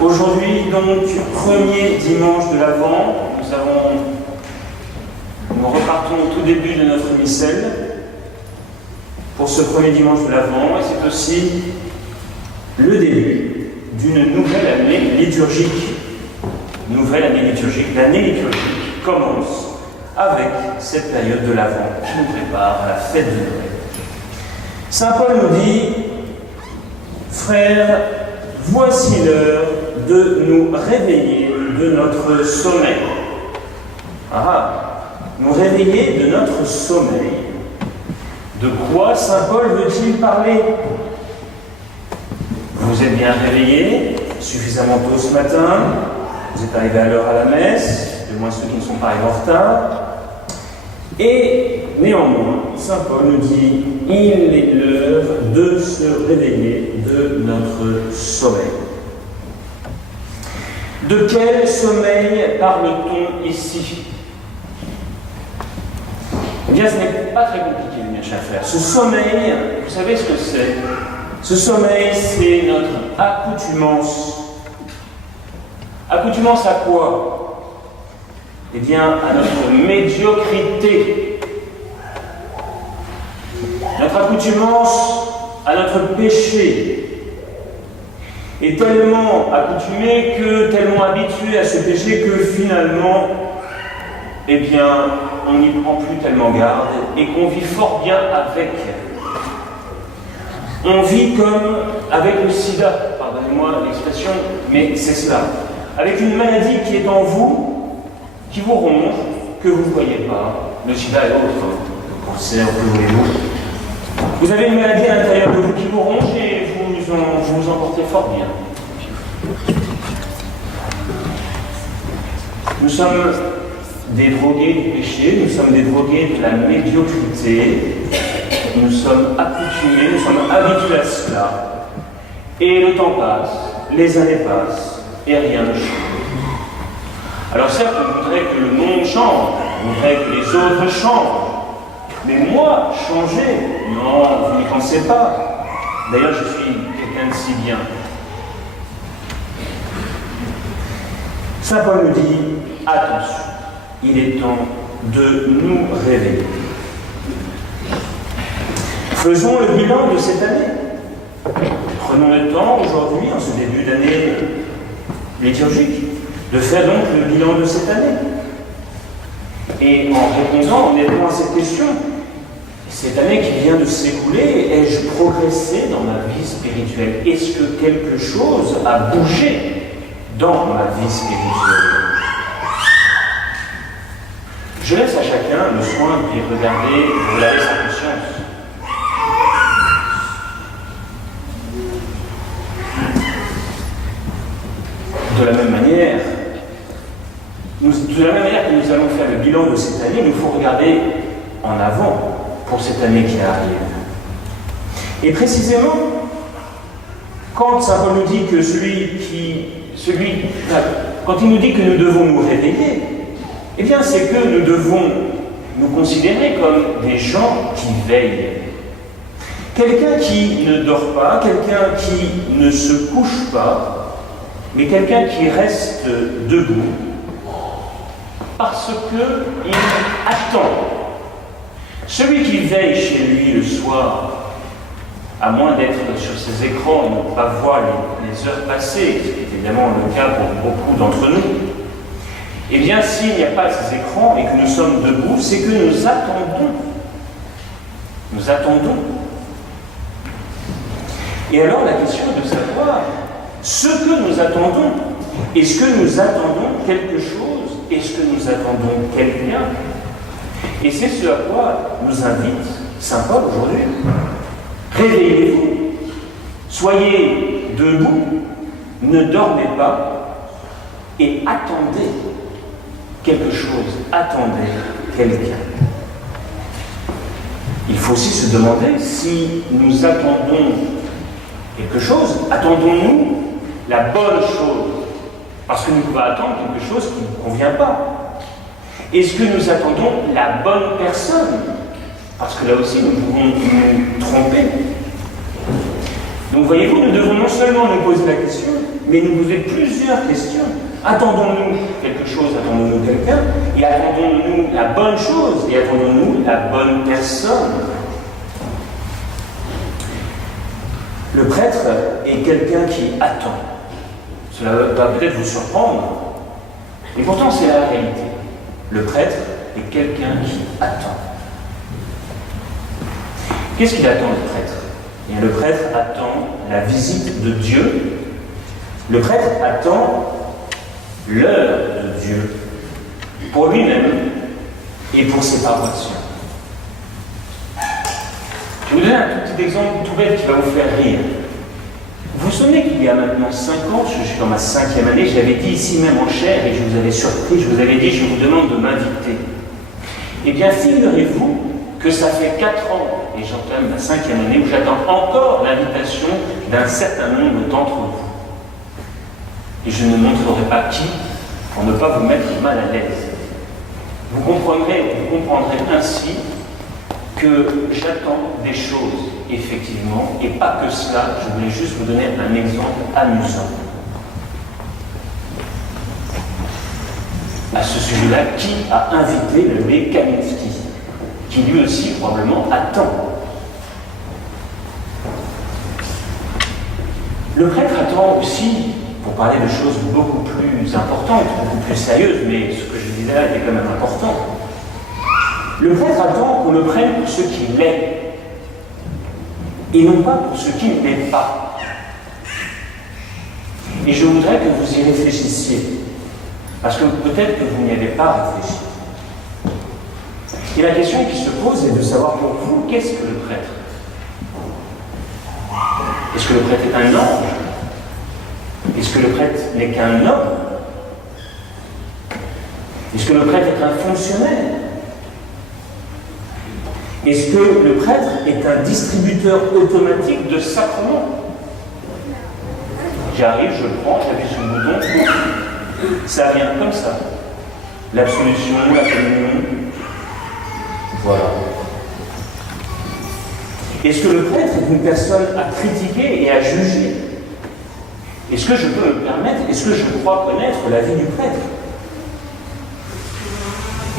Aujourd'hui, donc, premier dimanche de l'Avent, nous repartons au tout début de notre missel pour ce premier dimanche de l'Avent, et c'est aussi le début d'une nouvelle année liturgique. L'année liturgique commence avec cette période de l'Avent qui nous prépare à la fête de Noël. Saint Paul nous dit: frères, voici l'heure de nous réveiller de notre sommeil. Nous réveiller de notre sommeil. De quoi Saint Paul veut-il parler? Vous êtes bien réveillés, suffisamment tôt ce matin, vous êtes arrivés à l'heure à la messe, du moins ceux qui ne sont pas arrivés en retard. Et néanmoins, Saint Paul nous dit: il est l'heure de se réveiller de notre sommeil. De quel sommeil parle-t-on ici? Eh bien, ce n'est pas très compliqué, mes chers frères. Ce sommeil, vous savez ce que c'est? Ce sommeil, c'est notre accoutumance. Accoutumance à quoi? Eh bien, à notre médiocrité. Notre accoutumance à notre péché est tellement accoutumé tellement habitué à ce péché que finalement, eh bien, on n'y prend plus tellement garde et qu'on vit fort bien avec. On vit comme avec le sida, pardonnez-moi l'expression, mais c'est cela. Avec une maladie qui est en vous, qui vous ronge, que vous ne voyez pas. Le sida et autres, le cancer, que voulez-vous. Vous avez une maladie à l'intérieur de vous qui vous ronge et vous vous en portez fort bien. Nous sommes des drogués du péché, nous sommes des drogués de la médiocrité, nous sommes accoutumés, nous sommes habitués à cela. Et le temps passe, les années passent, et rien ne change. Alors certes, on voudrait que le monde change, on voudrait que les autres changent. Mais moi, changer? Non, vous n'y pensez pas. D'ailleurs, je suis quelqu'un de si bien. Saint Paul nous dit: attention, il est temps de nous réveiller. Faisons le bilan de cette année. Prenons le temps aujourd'hui, en ce début d'année liturgique, de faire donc le bilan de cette année. Et en répondant honnêtement à cette question, cette année qui vient de s'écouler, ai-je progressé dans ma vie spirituelle? Est-ce que quelque chose a bougé dans ma vie spirituelle? Je laisse à chacun le soin d'y regarder, de laver sa conscience. De la même manière que nous allons faire le bilan de cette année, il nous faut regarder en avant pour cette année qui arrive. Et précisément, quand Saint Paul nous dit que quand il nous dit que nous devons nous réveiller, eh bien c'est que nous devons nous considérer comme des gens qui veillent. Quelqu'un qui ne dort pas, quelqu'un qui ne se couche pas, mais quelqu'un qui reste debout parce qu'il attend. Celui qui veille chez lui le soir, à moins d'être sur ses écrans et ne pas voir les heures passées, ce qui est évidemment le cas pour beaucoup d'entre nous, eh bien, s'il n'y a pas ces écrans et que nous sommes debout, c'est que nous attendons. Nous attendons. Et alors, la question est de savoir ce que nous attendons. Est-ce que nous attendons quelque chose? Est-ce que nous attendons quelqu'un? Et c'est ce à quoi nous invite Saint Paul aujourd'hui. Réveillez-vous, soyez debout, ne dormez pas et attendez quelque chose, attendez quelqu'un. Il faut aussi se demander si nous attendons quelque chose, attendons-nous la bonne chose? Parce que nous pouvons attendre quelque chose qui ne convient pas. Est-ce que nous attendons la bonne personne? Parce que là aussi, nous pouvons nous tromper. Donc voyez-vous, nous devons non seulement nous poser la question, mais nous poser plusieurs questions. Attendons-nous quelque chose, attendons-nous quelqu'un, et attendons-nous la bonne chose, et attendons-nous la bonne personne. Le prêtre est quelqu'un qui attend. Cela va peut-être vous surprendre, et pourtant c'est la réalité. Le prêtre est quelqu'un qui attend. Qu'est-ce qu'il attend, le prêtre ? Eh bien, le prêtre attend la visite de Dieu. Le prêtre attend l'heure de Dieu pour lui-même et pour ses paroissiens. Je vais vous donner un tout petit exemple tout bête qui va vous faire rire. Vous vous souvenez qu'il y a maintenant 5 ans, je suis dans ma 5e année, j'avais dit ici même en chair et je vous avais surpris, je vous avais dit, je vous demande de m'inviter. Eh bien, figurez-vous que ça fait 4 ans, et j'entame ma 5e année, où j'attends encore l'invitation d'un certain nombre d'entre vous. Et je ne montrerai pas qui, pour ne pas vous mettre mal à l'aise. Vous comprendrez ainsi que j'attends des choses, effectivement, et pas que cela, je voulais juste vous donner un exemple amusant. À ce sujet-là, qui a invité le Kaminski, qui lui aussi probablement attend? Le prêtre attend aussi, pour parler de choses beaucoup plus importantes, beaucoup plus sérieuses, mais ce que je disais là était quand même important. Le prêtre attend qu'on le prenne pour ce qu'il est, et non pas pour ce qu'il n'est pas. Et je voudrais que vous y réfléchissiez, parce que peut-être que vous n'y avez pas réfléchi. Et la question qui se pose est de savoir pour vous, qu'est-ce que le prêtre? Est-ce que le prêtre est un ange? Est-ce que le prêtre n'est qu'un homme? Est-ce que le prêtre est un fonctionnaire? Est-ce que le prêtre est un distributeur automatique de sacrements? J'arrive, je prends, j'appuie sur le bouton, ça vient comme ça. L'absolution, la communion, voilà. Est-ce que le prêtre est une personne à critiquer et à juger? Est-ce que je peux me permettre, est-ce que je crois connaître la vie du prêtre?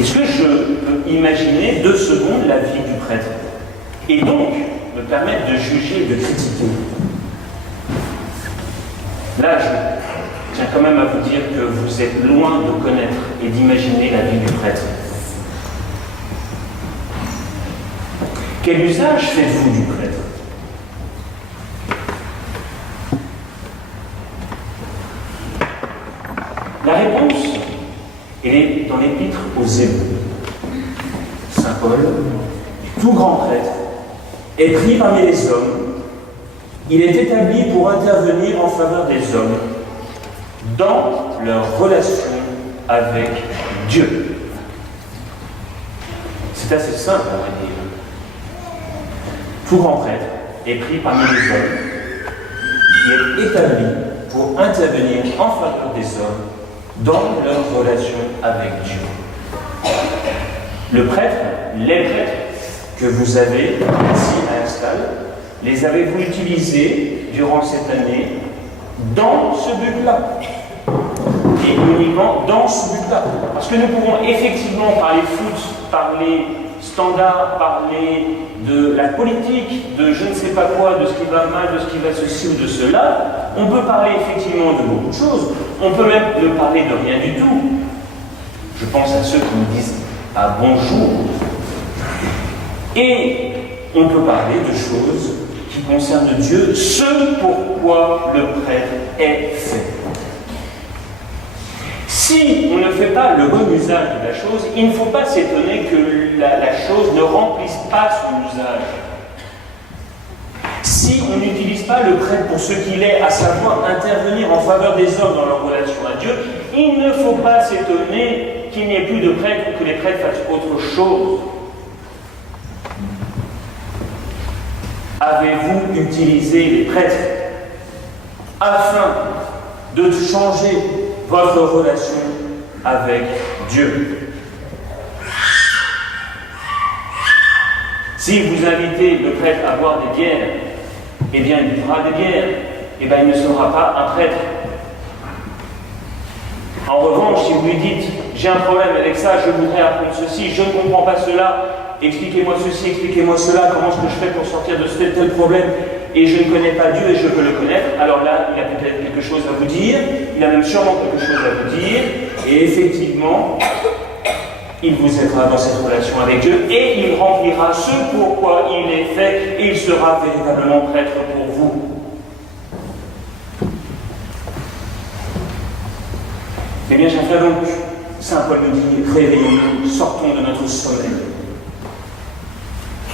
Est-ce que je peux imaginer 2 secondes la vie du prêtre? Et donc, me permettre de juger et de critiquer? Là, je tiens quand même à vous dire que vous êtes loin de connaître et d'imaginer la vie du prêtre. Quel usage faites-vous du prêtre? La réponse, elle est dans l'épître aux Hébreux. Saint Paul, tout grand prêtre, est pris parmi les hommes. Il est établi pour intervenir en faveur des hommes dans leur relation avec Dieu. C'est assez simple à vrai dire. Tout grand prêtre est pris parmi les hommes. Il est établi pour intervenir en faveur des hommes dans leur relation avec Dieu. Le prêtre, les prêtres que vous avez ici à Instal, les avez-vous utilisés durant cette année dans ce but-là? Et uniquement dans ce but-là. Parce que nous pouvons effectivement parler foot, parler standard, parler de la politique, de je ne sais pas quoi, de ce qui va mal, de ce qui va ceci ou de cela. On peut parler effectivement de beaucoup de choses. On peut même ne parler de rien du tout. Je pense à ceux qui me disent ah, bonjour. Et on peut parler de choses qui concernent Dieu, ce pourquoi le prêtre est fait. Si on ne fait pas le bon usage de la chose, il ne faut pas s'étonner que la chose ne remplisse pas son usage. Si on n'utilise pas le prêtre pour ce qu'il est, à savoir intervenir en faveur des hommes dans leur relation à Dieu, il ne faut pas s'étonner qu'il n'y ait plus de prêtres ou que les prêtres fassent autre chose. Avez-vous utilisé les prêtres afin de changer votre relation avec Dieu? Si vous invitez le prêtre à boire des bières eh bien il buvra des bières, eh bien il ne sera pas un prêtre. En revanche, si vous lui dites « j'ai un problème avec ça, je voudrais apprendre ceci, je ne comprends pas cela, expliquez-moi ceci, expliquez-moi cela, comment est-ce que je fais pour sortir de tel problème, et je ne connais pas Dieu et je veux le connaître », alors là, il a peut-être quelque chose à vous dire, il a même sûrement quelque chose à vous dire, et effectivement, il vous aidera dans cette relation avec Dieu, et il remplira ce pourquoi il est fait, et il sera véritablement prêtre pour vous. Eh bien, chers frères, donc, Saint Paul nous dit, réveillons-nous, sortons de notre sommeil.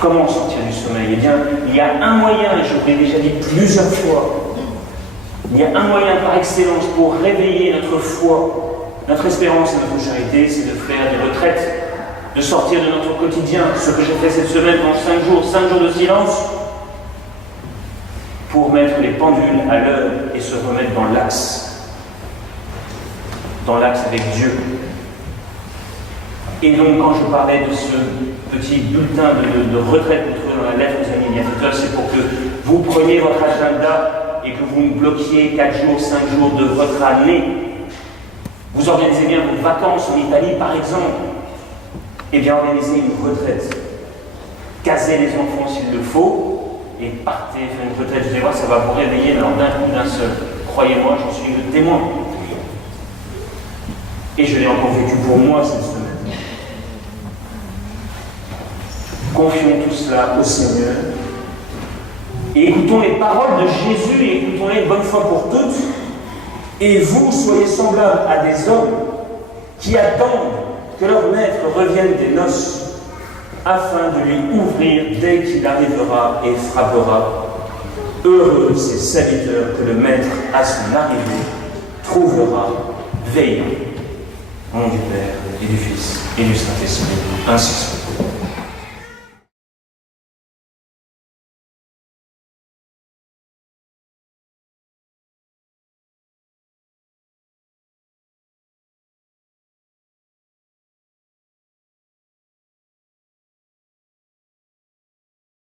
Comment sortir du sommeil? Eh bien, il y a un moyen, et je vous l'ai déjà dit plusieurs fois, il y a un moyen par excellence pour réveiller notre foi, notre espérance et notre charité, c'est de faire des retraites, de sortir de notre quotidien, ce que j'ai fait cette semaine pendant 5 jours de silence, pour mettre les pendules à l'heure et se remettre dans l'axe avec Dieu. Et donc, quand je parlais de ce petit bulletin de retraite que vous trouvez dans la lettre aux amis bienfaiteurs, c'est pour que vous preniez votre agenda et que vous bloquiez 4 jours, 5 jours de votre année. Vous organisez bien vos vacances en Italie, par exemple. Eh bien, organisez une retraite. Casez les enfants s'il le faut et partez faire une retraite. Vous allez voir, ça va vous réveiller d'un coup, d'un seul. Croyez-moi, j'en suis le témoin. Et je l'ai encore vécu pour moi cette semaine. Confions tout cela au Seigneur. Et écoutons les paroles de Jésus, et écoutons-les une bonne fois pour toutes. Et vous, soyez semblables à des hommes qui attendent que leur maître revienne des noces, afin de lui ouvrir dès qu'il arrivera et frappera. Heureux ces serviteurs que le maître, à son arrivée, trouvera veillant. Au nom du Père, et du Fils, et du Saint-Esprit, ainsi soit.